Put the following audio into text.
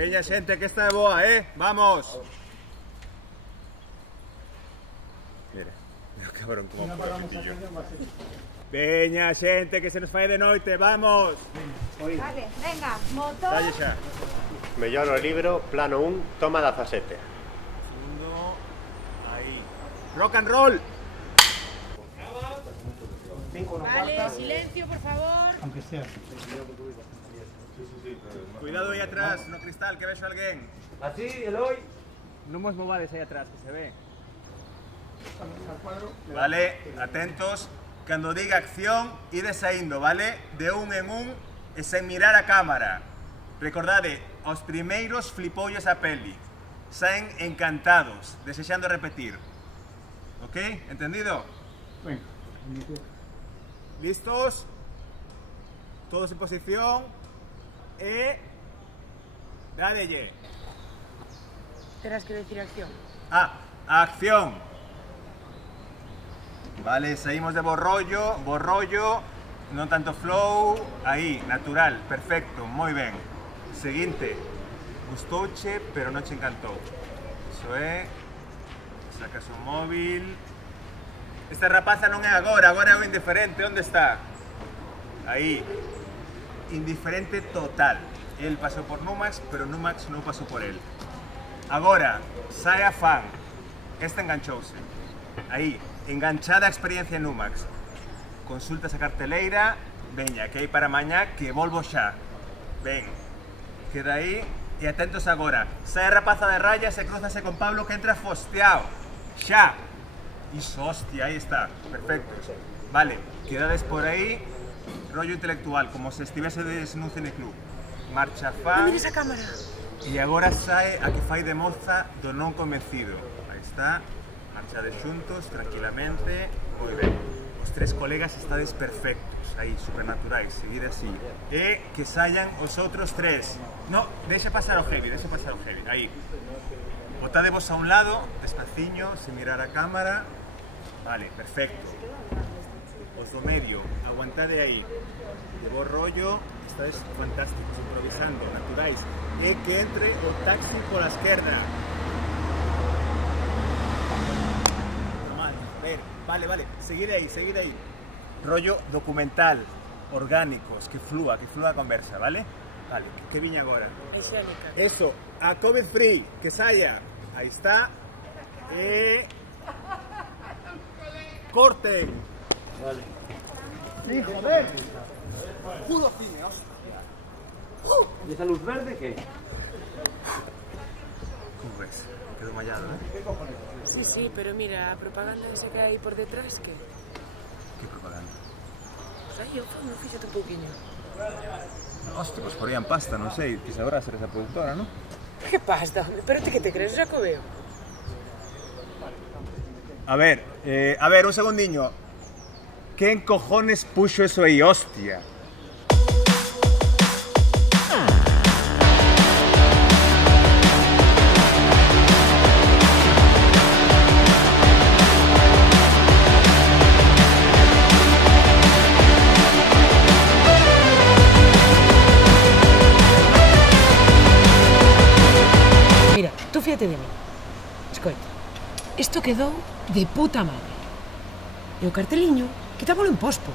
Veña, xente, que esta é boa, Vamos! Mira, mira cabrón como poquetillo. Veña, xente, que se nos fai de noite, vamos! Vale, venga, motor. Dalle xa. Mellor o libro, plano 1, toma 17. Segundo, aí. Rock and roll! Vale, silencio, por favor. Aunque sea. Cuidado aí atrás, no cristal, que vexo alguén. Así, Eloy. Non vos movades aí atrás, que se ve. Vale, atentos. Cando diga acción, ides saindo, vale? De un en un e sen mirar a cámara. Recordade, aos primeiros flipoulles a peli. Saen encantados, desexando repetir. Ok? Entendido? Venga. ¿Listos? Todos en posición. Dádelle. Terás que decir acción. Acción. Vale, seguimos de borrollo, non tanto flow, aí, natural, perfecto, moi ben. Seguinte, gustouche, pero non che encantou. Iso é, sacas o móvil. Esta rapaza non é agora é o indiferente, onde está? Aí, indiferente total. El pasou por Numax, pero Numax non pasou por el. Agora, sae a fan. Esta enganchouse. Aí, enganchada a experiencia en Numax. Consultas a carteleira, veña, que hai para mañá, que volvo xa. Ven, queda aí, e atentos agora. Sae a rapaza de rayas e cruzase con Pablo que entra fosteado. Xa. Iso, hostia, aí está, perfecto. Vale, quedades por aí, rollo intelectual, como se estivesedes nun cineclub. Marcha fan. Non mires a cámara. E agora sae a que fai de moza do non convencido. Aí está, marchades xuntos, tranquilamente, moi ben. Os tres colegas estades perfectos, aí, supernaturais, seguir así. E que saian os outros tres. No, deixa pasar o heavy, aí. Botadevos a un lado, despaciño, sen mirar a cámara. Vale, perfecto. Os do medio, aguantade aí. De bo rollo, estades fantásticos, improvisando, naturais. E que entre o taxi pola esquerda. Vale, seguid aí. Rollo documental, orgánicos, que flúa a conversa, vale? Vale, que viña agora? Eso, a COVID free, que saia. Aí está. Corten. Vale. Sí, joder. Pudo cine, hostia. ¿Y esa luz verde qué? Como ves? Quedó mallado, Sí, pero mira, a propaganda esa que hai por detrás, que? Que propaganda? Pues aí, eu fíxate un pouquiño. Hostia, pues porían pasta, non sei. Que sabrá ser esa productora, ¿no? Que pasta, hombre? Pero ti que te crees, xa que o veo. A ver, un segundiño. ¿Quién cojones puxo eso aí, hostia? Mira, tú fíjate de mí. Escoita, isto quedou de puta madre. E o carteliño, quitámolo en pospo.